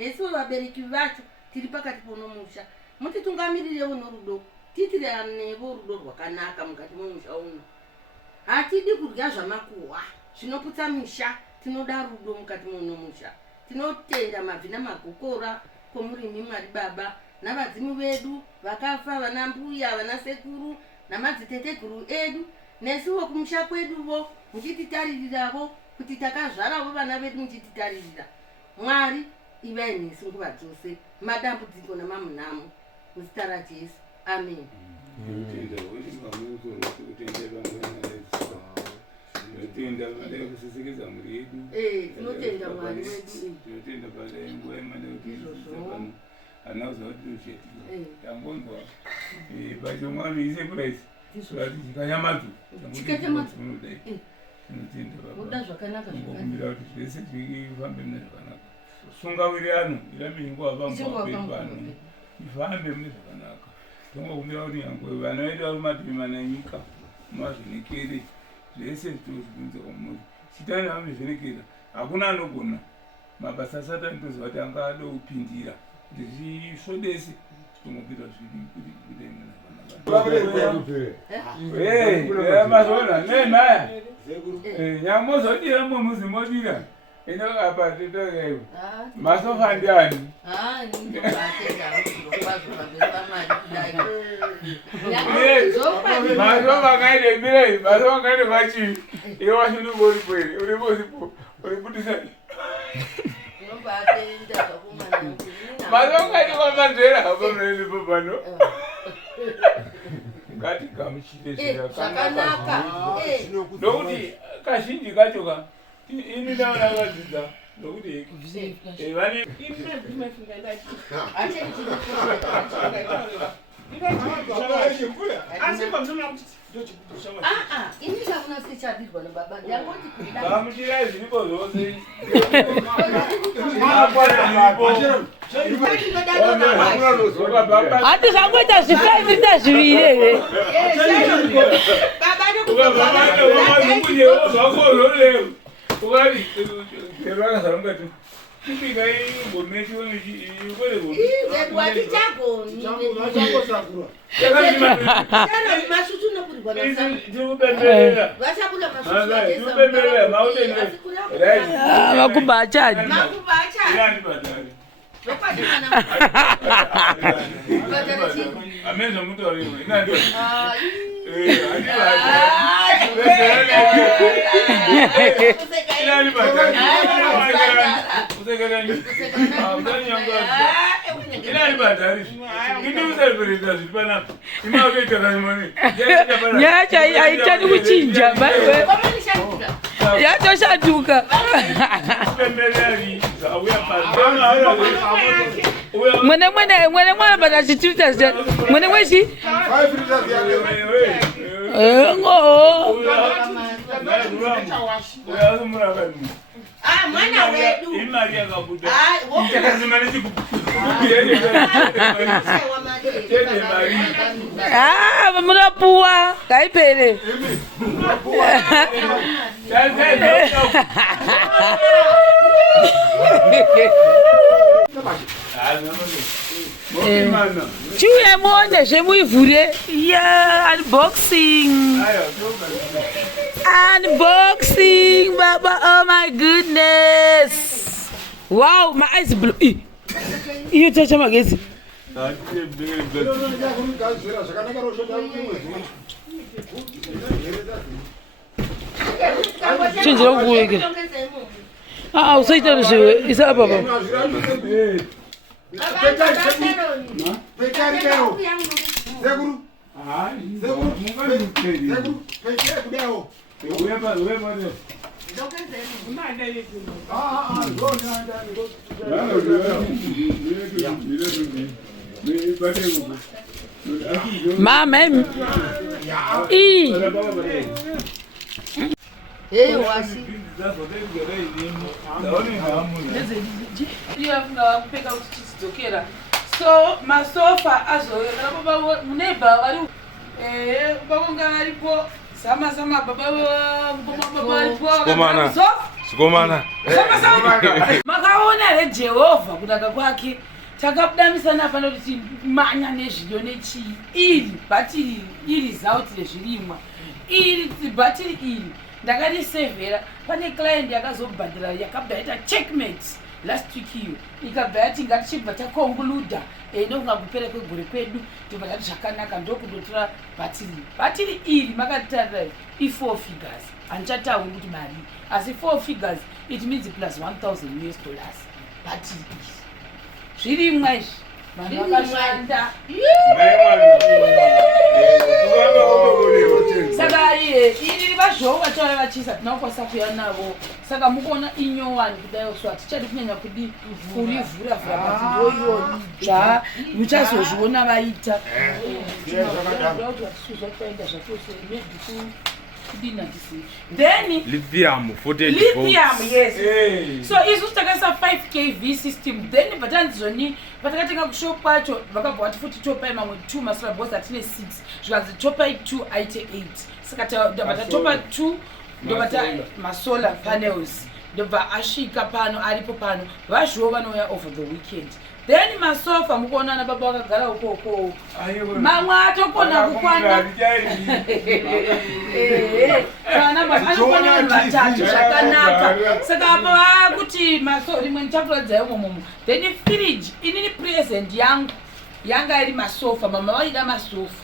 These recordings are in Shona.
nesu vabereki vacho tiri pakati ponomusha mutitungamirirewo norudo titirenevo rudo rwakanaka mukati momusha uno. Hatidi kudya zvamakuhwa zvinoputsa misha, tinoda rudo mukati monomusha. Tinotenda mabvi namagokora komurimi Mwari Baba navadzimu vedu vakafa, vana mbuya, vana sekuru namadziteteguru edu, nesuwo kumusha kweduwo muchititaririrawo kuti takazvarawo vana vedu muchititaririra. Mwari ivai nesu nguva dzose, madambudziko namamunamo muzita raJesu. Amen. Tinotenda Mwari kusisikisa muri yedu. Tinotenda Mwari wedu. Tinotenda pale ngwema nekuti anauza kuti ucheti. Tambonzwa. Bacho Mwari ise price. Sura tikanyamatu. Tikanyamatu. Tinotenda baba. Muda zvakanaka zvakanaka. Kuti zvese zvifambe mune zvakanaka. Sunga wirano irambe ingwa vangwa pano. Ifambe mune zvakanaka. Tongokumbira kuti ngwe vana vedu vari mativi mana enyika mazvinekere zvese zvitozvibvunza kwamuri chitani vamuzvirekera hakuna anogona mabasa asatani toziva kuti anga ado kupindira kuti zvisvodese tongopira zviri mazona nemaya nyamozodira mumuzi modira ino apa titokevo masofa ndiani masofa kaide mirei masofa kaide machi iwe washunugoripweri uribosipo uribudisa masofa kaide kwamazera apamnenipo pano ngati kamuchite zvakanaka nokuti kazhinji kacho ka ini naona vadzidza nokuti vane vamuchira zviripo zvose hati zvangoita zvifaiita zviviri here ukati rwakazarungati tipika ingometi makumba achadi ameza mutauriwa yacho haitani kuchinja yatoshanduka mwene mwana bata chitita mwene mweshi mwana wedu imari yakabuda murapuwa kaipere chiuye muone zvemuivhure unboxing baba. Oh my goodness, wow, my eyes blue. Iyo chacha magezi chinjira kuweke usaita rushewe isa baba. Mama, washi so masofa azoyera baba muneba vari babonga varipo sama baba Sikomana. makaona makaona rejehovha kunaka kwake takabudamisana pano kuti manya nezviyo nechii iri bhatiri iri zauti rezvirimwa iri bhatiri iri ndakarisevhera. Pane client yakazobhadhira yakabva yaita checkmate last week iyo ikabva yati ngatichibva takonkluda ndokunga kupera kwegore kwedu tobva tati zvakanaka ndokundotora bhatiri iri makatitarira i4 figures handichatauri kuti mari asi 4 figures it means plus $1,000 bhatiri iri zvirimwa izvi vanhu vakashanda. Saka iri vazvowo vataura vachisa tinokwanisa kuya navo. Saka mukuona inyowani kudayo so hatichadi kunyanya kudi kurivhura vhura bati ndoiyoni dzva muchazozviona vaita then lithium 40 lithium yes so isusu takaisa 5 kV system then vatanzoni vatakatenga kushop kwacho vakabva vati futi topai mamwe 2 masolar boards atine 6 zvikanzi topai 2 aite 8 saka ndobva topa 2 ndobva masolar panels ndobva asvika pano aripo pano vazviwo vanouya over the weekend. Then masofa mukuona na baba vakagara ukoko mamwe atokona kukwana kana vanokwana vanhu vatatu zvakanaka. Saka apa vakuti rimwe ndichafura dzayo momomo. Then fridge inini present yangu yanga iri masofa mama vaida masofa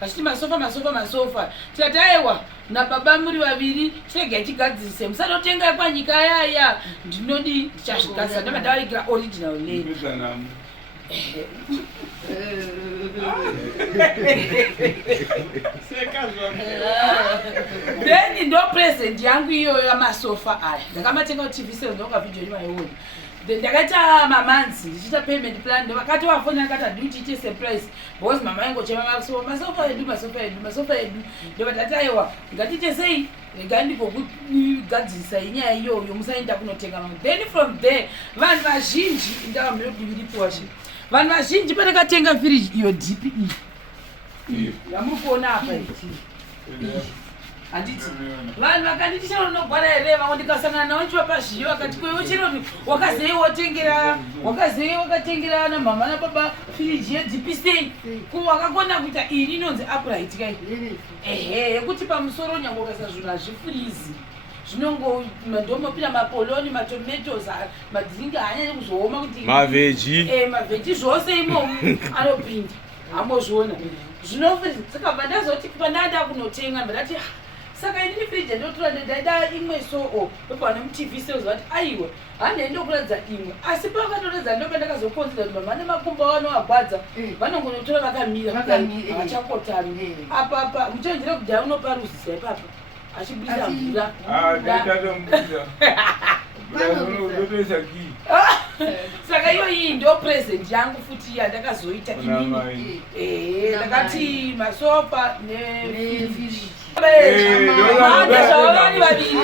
vachiti masofa tikati aiwa nababa muri vaviri chirege chigadzise musanotenga panyika yaya ndinodi ndichazvikasa ndavadavaigira original lady then ndo present yangu iyoyo yamasofa aya ndakamatenga TV sales ndoka video imaiona ndakaita mamanzi ndichita payment plan ndakati wafona akata duty surprise because mama yangu chema masofa edu ndobataiwa ngatite sei ngandiko kugadzisa inyaya iyoyo musaenda kunotenga mamwe. Then from there vanhu vazhinji ndavamudiviripo wacho vanhu vazhinji patakatenga fridge iyo DP iyi yamurikuona apa handiti vanhu vakanditi chero unogwara here vamwe ndikasangana navo nchivapazviyo vakati kwewo chero wakazei wakatengera na mama nababa firiji yeDP sei wakakona kuita iri inonzi upright kai yekuti pamusoro nyange ukasa zvinhu hazvifurizi zvinondomopira mapoloni matomatoes madhiringi haanyanye kuzooma kuti maveji zvose imomo anopinda amozviona zvinofuriza. Saka bandazoti pandada kunotenga ndati saka inini fridge ndotora ndaida imwe so pane TV sales vati aiwa hande ndokuradza imwe asi pakatoredza ndobe ndakazokonzera kuti mama nemakumbo vanoagwadza vanongonotora vakamira vachakotami apa muchenjere kudhaya unoparuzisa ipapa achibudisa mvura saka iyo iyi ndo present yangu futi yandakazoita inini ndakati masofa nefiriji zvavani vaviri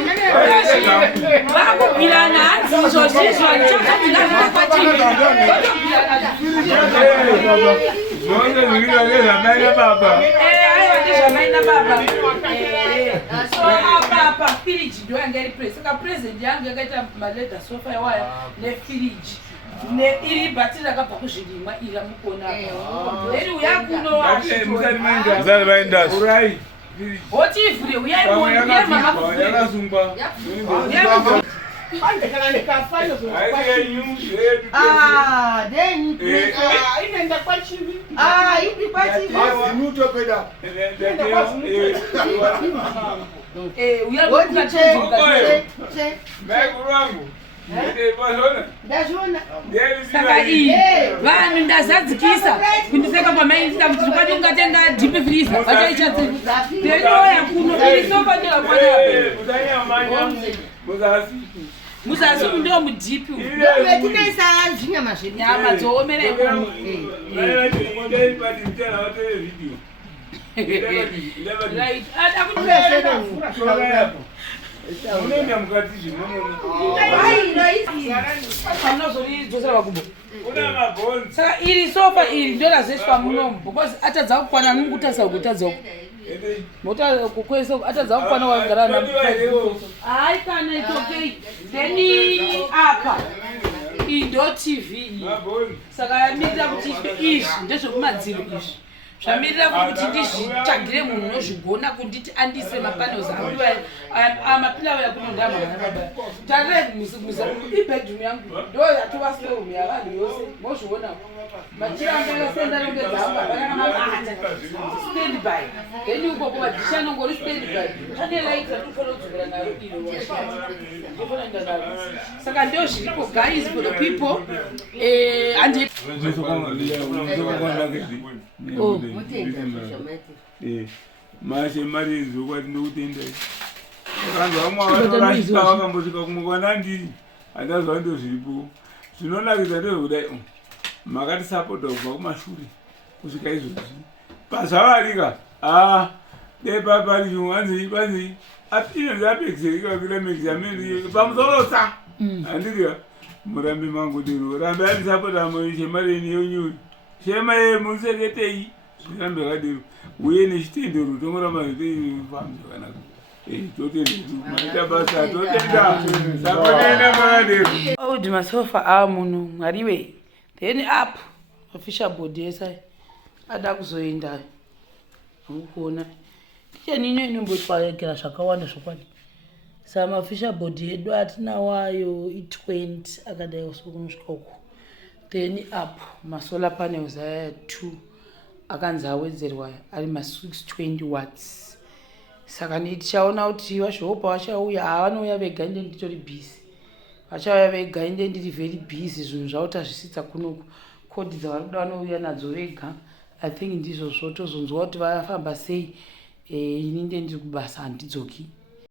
vakubhirana hanzi izvozvizvo ndezvamai nababa so apa firiji ndo yanga iri present. Saka present yangu yakaita maledha sofa yawaya nefiriji iri bhatiri rakabva kuzvirimwa iri ramukona eri uyakuno otivhure yakasungwa inoenda kwachivi saka iyi vanhu ndazadzikisa kundiseka pamaindita kuti zvokwadi ungatenga DP freezer vachaichatsenoya kuno irisofanira muzasi ndo muDP tinoisa zvinyama zvedu nyama dzoomera ikomo unoenda mukati saka iri sofa iri ndorazeswa munomu because atadza kukwana nungutasa kutadza kukwesa atadza kukwana wagara na hai kana it's okay then apa iyi ndo TV iyi saka yamirira kuti izvi ndezvekumadziro izvi zvamirira kuti ndizvitsvagire munhu unozvigona kunditi andise mapanels amapila yakunondamaaababa tarei ibedroom yangu ndo yatova storeroom yavanhu yose mozviona machiramba yakasenda nongedzamba vakanamabata standby then ikoko madhisha nongori standby pane light atofana kudzokera nayo iro ndofananda naro saka ndo zviripo guys for the people mashe mari zvokwadi ndokutendai vanhu vamwe vanorashika vakambosvika kumwe kwanandiri handazva ndo zviripo zvinonakidza ndezvekudai makatisapota kubva kumashure kusvika izvozvi pazvavarika depaparivanzei apinezapexerikakira mexameni pamusorosa handiriya murambe mangodero rambe andisapota shemareni yonyuri shema ye museketei zvirambe yakadero uye nechitendero tongoramba fambi zvakanaka totendaita basa totenda sakotaenda makadero audi masofa amunhu mwariwe then up official board yesai ada kuzoenda ukuona tichaninyo inombotwaegera zvakawanda zvokwadi saka maofficial board yedu atinawayo i20 akadai sokunosvika uku then up masolar panels aya 2 akanzi awedzerwa ari ma620 watts saka tichaona kuti vazvopa vachauya havanouya vega inde nditori busy vachauya vega inde ndiri very busy zvinhu zvavo tazvisitsa kunoku kodi dzavari kuda vanouya nadzo vega I think ndizvo tozonzwa kuti vafamba sei ini ndendiri kubasa handidzoki